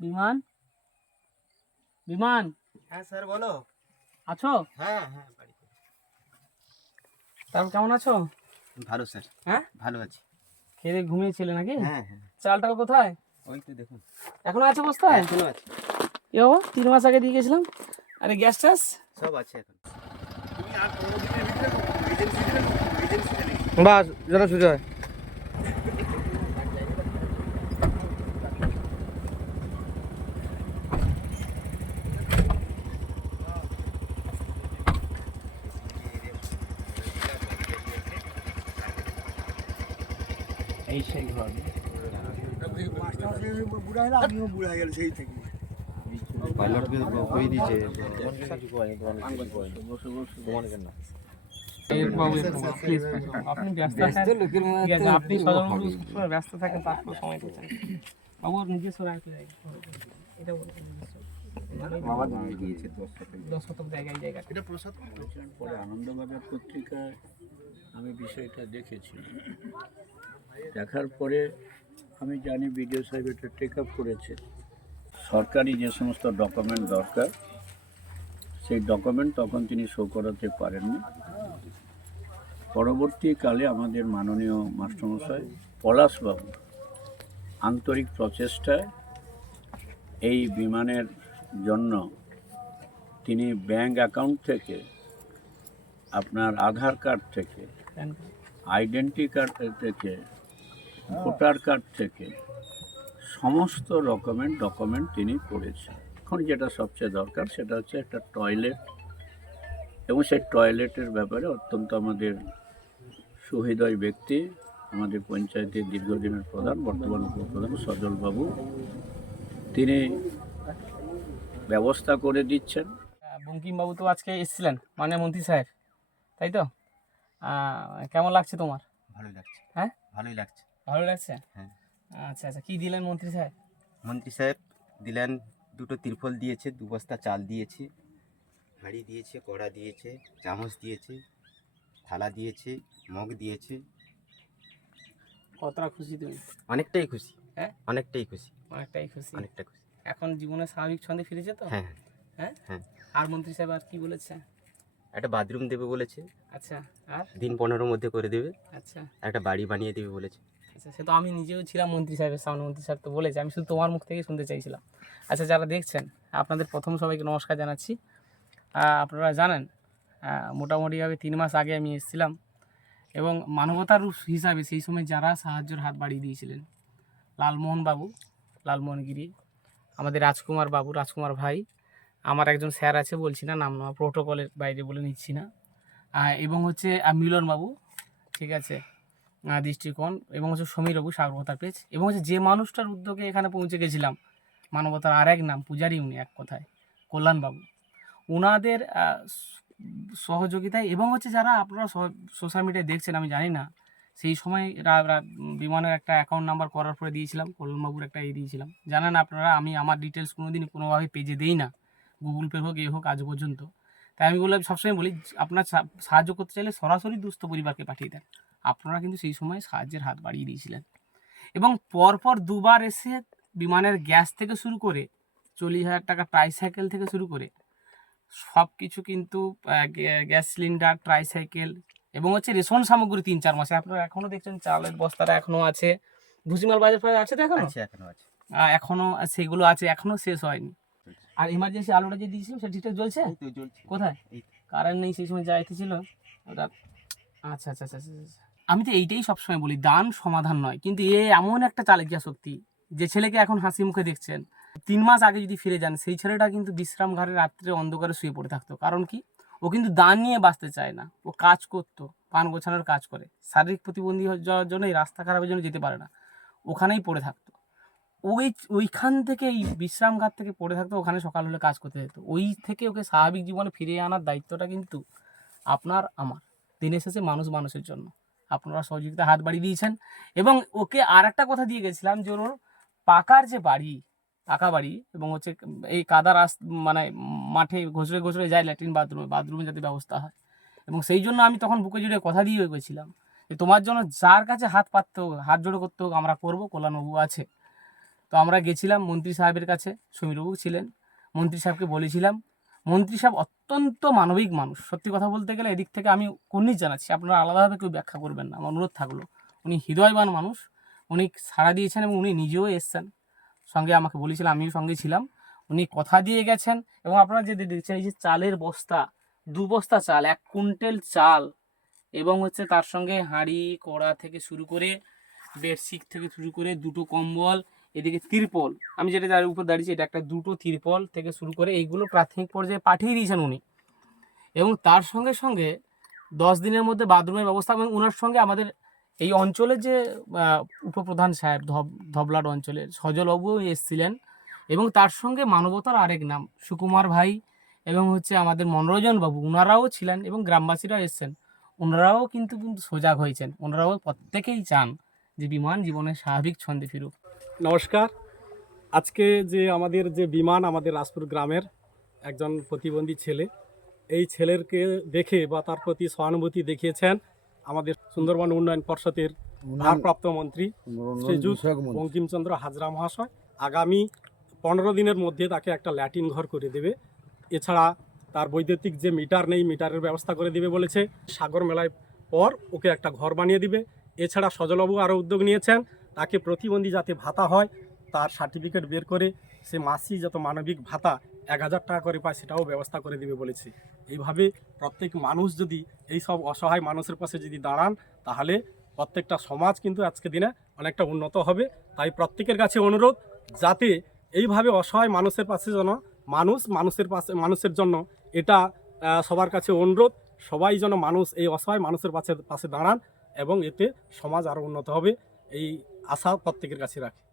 বিমান? বিমান? হ্যাঁ স্যার বলো। আছো? হ্যাঁ হ্যাঁ বাড়িতে তারপর কেমন আছো? ভালো স্যার। হ্যাঁ? ভালো আছি। খেয়ে ঘুমিয়েছিলে নাকি? হ্যাঁ হ্যাঁ। চাল টাল কোথায়? ওই তো দেখুন। এখনও আছে বস্তায় এখনও আছে। এ বাবা তিন মাস আগে দিয়ে গেছিলাম। আরে গ্যাস ট্যাস? সব আছে এখন। বাস যেন সুযোগ এই সেই ঘর। পাইলটকে কই দিয়েছে আপনি ব্যস্ত থাকেন আপনি সদরবাবু সবসময় ব্যস্ত থাকেন তারপর সময় দিচ্ছেন। বাবু দশ শতক জায়গায় জায়গা পরে আনন্দবাজার পত্রিকায় আমি বিষয়টা দেখেছি। দেখার পরে আমি জানি বিডিও সাহেব এটা টেক আপ করেছে। সরকারি যে সমস্ত ডকুমেন্ট দরকার সেই ডকুমেন্ট তখন তিনি শো করাতে পারেননি। পরবর্তীকালে আমাদের মাননীয় মাস্টারমশাই পলাশবাবু আন্তরিক প্রচেষ্টায় এই বিমানের জন্য তিনি ব্যাংক অ্যাকাউন্ট থেকে আপনার আধার কার্ড থেকে আইডেন্টি কার্ড থেকে ভোটার কার্ড থেকে সমস্ত রকমের ডকুমেন্ট তিনি করেছেন এখন যেটা সবচেয়ে দরকার সেটা হচ্ছে একটা টয়লেট এবং সেই টয়লেটের ব্যাপারে অত্যন্ত আমাদের সুহৃদয় ব্যক্তি আমাদের পঞ্চায়েতের দীর্ঘদিনের প্রধান বর্তমান উপপ্রধান সজলবাবু। তিনি ব্যবস্থা করে দিচ্ছেন। বঙ্কিমবাবু তো আজকে এসেছিলেন মানে মন্ত্রী সাহেব তাই তো? কেমন লাগছে তোমার? ভালোই লাগছে। হ্যাঁ? ভালোই লাগছে। ভালো লাগছে? হ্যাঁ। আচ্ছা আচ্ছা কি দিলেন মন্ত্রী সাহেব? মন্ত্রী সাহেব দিলেন দুটো তিরপল দিয়েছে দু বস্তা চাল দিয়েছে হাঁড়ি দিয়েছে কড়া দিয়েছে চামচ দিয়েছে থালা দিয়েছে মগ দিয়েছে। কতটা খুশি তুমি? অনেকটাই খুশি। হ্যাঁ? অনেকটাই খুশি। অনেকটাই খুশি। অনেকটা খুশি। এখন জীবনে স্বাভাবিক ছন্দে ফিরেছে তো? হ্যাঁ হ্যাঁ। হ্যাঁ। আর মন্ত্রী সাহেব আর কি বলেছে? একটা বাথরুম দেবে বলেছে। আচ্ছা আর? দিন পনেরোর মধ্যে করে দেবে। আচ্ছা। একটা বাড়ি বানিয়ে দেবে বলেছে। আচ্ছা সে তো আমি নিজেও ছিলাম মন্ত্রী সাহেবের সামনে মন্ত্রী সাহেব তো বলেছে আমি শুধু তোমার মুখ থেকে শুনতে চাইছিলাম। আচ্ছা যারা দেখছেন আপনাদের প্রথম সবাইকে নমস্কার জানাচ্ছি। আপনারা জানেন মোটামুটিভাবে তিন মাস আগে আমি এসেছিলাম এবং মানবতার রূপ হিসাবে সেই সময় যারা সাহায্যের হাত বাড়িয়ে দিয়েছিলেন লালমোহন বাবু লালমোহন গিরি আমাদের রাজকুমার বাবু রাজকুমার ভাই আমার একজন স্যার আছে বলছি না নাম নেওয়া প্রোটোকলের বাইরে বলে নিচ্ছি না। এবং হচ্ছে আহ, মিলন বাবু ঠিক আছে। দৃষ্টিকোণ এবং হচ্ছে সমীরবাবু সাগরকথার পেজ এবং হচ্ছে যে মানুষটার উদ্যোগে এখানে পৌঁছে গেছিলাম, মানবতার আর এক নাম, পূজারি উনি এক কথায়, কল্যাণবাবু। ওনাদের সহযোগিতায় এবং হচ্ছে যারা আপনারা সোশ্যাল মিডিয়ায় দেখছেন, আমি জানি না, সেই সময় বিমানের একটা অ্যাকাউন্ট নাম্বার করার পরে দিয়েছিলাম, কল্যাণবাবুর একটা এই দিয়েছিলাম। জানেন আপনারা, আমি আমার ডিটেলস কোনোদিনই কোনোভাবে পেজে দিই না গুগল পে হোক, এ হোক, আজ পর্যন্ত। তাই আমি বলে সবসময় বলি, আপনার সাহায্য করতে চাইলে সরাসরি দুস্থ পরিবারকে পাঠিয়ে দেন। আপনারা কিন্তু সেই সময় সাহায্যের হাত বাড়িয়ে দিয়েছিলেন। এবং পরপর দুবার এসে বিমানের গ্যাস থেকে শুরু করে চল্লিশ হাজার টাকা ট্রাইসাইকেল থেকে শুরু করে সব কিছু কিন্তু গ্যাস সিলিন্ডার ট্রাইসাইকেল এবং হচ্ছে রেশন সামগ্রী তিন চার মাসে। আপনারা এখনও দেখছেন চালের বস্তাটা এখনও আছে। ভুসিমাল বাজার ফাজার আছে তো এখনও? আছে এখনও আছে। আহ, এখনও সেগুলো আছে এখনও শেষ হয়নি। আর ইমার্জেন্সি আলোটা যে দিয়েছিলাম সেটা ঠিকঠাক জ্বলছে? চলছে কোথায়? কারেন্ট নেই সেই সময় যাইতে ছিল ওটা আচ্ছা আচ্ছা আচ্ছা আচ্ছা, আচ্ছা। আমি তো এইটাই সবসময় বলি, দান সমাধান নয়। কিন্তু এ এমন একটা চালিকা শক্তি, যে ছেলেকে এখন হাসি মুখে দেখছেন। তিন মাস আগে যদি ফিরে যান, সেই ছেলেটা কিন্তু বিশ্রাম ঘরে রাত্রে অন্ধকারে শুয়ে পড়ে থাকতো। কারণ কি? ও কিন্তু দান নিয়ে বাঁচতে চায় না। ও কাজ করতো, পান গোছানোর কাজ করে। শারীরিক প্রতিবন্ধী যাওয়ার জন্য রাস্তা খারাপের জন্য যেতে পারে না। ওখানেই পড়ে থাকতো। ওই ওইখান থেকে, এই বিশ্রাম ঘাট থেকে পড়ে থাকতো, ওখানে সকাল হলে কাজ করতে যেত। ওই থেকে ওকে স্বাভাবিক জীবনে ফিরিয়ে আনার দায়িত্বটা কিন্তু আপনার, আমার। দিনের শেষে মানুষ মানুষের জন্য। আপনারা সহযোগিতা হাত বাড়িয়ে দিয়েছেন। এবং ওকে আর একটা কথা দিয়ে গেছিলাম যে ওর পাকার যে বাড়ি, পাকা বাড়ি এবং হচ্ছে এই কাদা রাস মানে মাঠে ঘষড়ে ঘষড়ে যায় ল্যাট্রিন বাথরুমে বাথরুমে যাতে ব্যবস্থা হয়। এবং সেই জন্য আমি তখন বুকে জুড়ে কথা দিয়ে গেছিলাম যে তোমার জন্য যার কাছে হাত পাততে হোক, হাত জোড়ো করতে হোক আমরা করব কল্যাণবাবু আছে। তো আমরা গেছিলাম মন্ত্রী সাহেবের কাছে, সমীরবাবু ছিলেন। মন্ত্রী সাহেবকে বলেছিলাম মন্ত্রী সাহেব অত্যন্ত মানবিক মানুষ। সত্যি কথা বলতে গেলে এদিক থেকে আমি কুর্নিশ জানাচ্ছি। আপনারা আলাদাভাবে কেউ ব্যাখ্যা করবেন না। আমার অনুরোধ থাকল, উনি হৃদয়বান মানুষ, উনি সাড়া দিয়েছেন এবং উনি নিজেও এসছেন। সঙ্গে আমাকে বলেছিলেন, আমিও সঙ্গে ছিলাম। উনি কথা দিয়ে গেছেন এবং আপনারা যে দেখছেন এই যে চালের বস্তা, দু বস্তা চাল, এক কুইন্টাল চাল এবং হচ্ছে তার সঙ্গে হাঁড়ি, কড়া থেকে শুরু করে বেডশিট থেকে শুরু করে, দুটো কম্বল এদিকে তিরপল। আমি যেটা যার উপর দাঁড়িয়েছি, এটা একটা দুটো তিরপল থেকে শুরু করে এইগুলো প্রাথমিক পর্যায়ে পাঠিয়ে দিয়েছেন উনি। এবং তার সঙ্গে সঙ্গে দশ দিনের মধ্যে বাথরুমের ব্যবস্থা এবং ওনার সঙ্গে আমাদের এই অঞ্চলের যে উপপ্রধান সাহেব, ধব ধবলাট অঞ্চলের সজলবাবুও এসেছিলেন। এবং তার সঙ্গে মানবতার আরেক নাম, সুকুমার ভাই এবং হচ্ছে আমাদের মনোরঞ্জন বাবু ওনারাও ছিলেন এবং গ্রামবাসীরা এসেছেন। ওনারাও কিন্তু কিন্তু সজাগ হয়েছেন। ওনারাও প্রত্যেকেই চান যে বিমান জীবনের স্বাভাবিক ছন্দে ফিরুক। নমস্কার। আজকে যে আমাদের যে বিমান আমাদের রাজপুর গ্রামের একজন প্রতিবন্ধী ছেলে এই ছেলেরকে দেখে বা তার প্রতি সহানুভূতি দেখিয়েছেন আমাদের সুন্দরবন উন্নয়ন পর্ষদের ভারপ্রাপ্ত মন্ত্রী শ্রীযুত বঙ্কিমচন্দ্র হাজরা মহাশয় আগামী পনেরো দিনের মধ্যে তাকে একটা ল্যাটিন ঘর করে দেবে। এছাড়া তার বৈদ্যুতিক যে মিটার নেই মিটারের ব্যবস্থা করে দেবে বলেছে। সাগর মেলায় পর ওকে একটা ঘর বানিয়ে দিবে। এছাড়া সজলবাবু আরও উদ্যোগ নিয়েছেন। তাকে প্রতিবন্ধী যাতে ভাতা হয়, তার সার্টিফিকেট বের করে সে মাসি যত মানবিক ভাতা এক হাজার টাকা করে পায় সেটাও ব্যবস্থা করে দিবে বলেছে। এইভাবে প্রত্যেক মানুষ যদি এই সব অসহায় মানুষের পাশে যদি দাঁড়ান, তাহলে প্রত্যেকটা সমাজ কিন্তু আজকে দিনে অনেকটা উন্নত হবে। তাই প্রত্যেকের কাছে অনুরোধ, যাতে এইভাবে অসহায় মানুষের পাশে যেন মানুষ মানুষের পাশে, মানুষের জন্য এটা সবার কাছে অনুরোধ, সবাই যেন মানুষ এই অসহায় মানুষের পাশে পাশে দাঁড়ান এবং এতে সমাজ আরও উন্নত হবে। এই আশা প্রত্যেকের কাছে রাখি।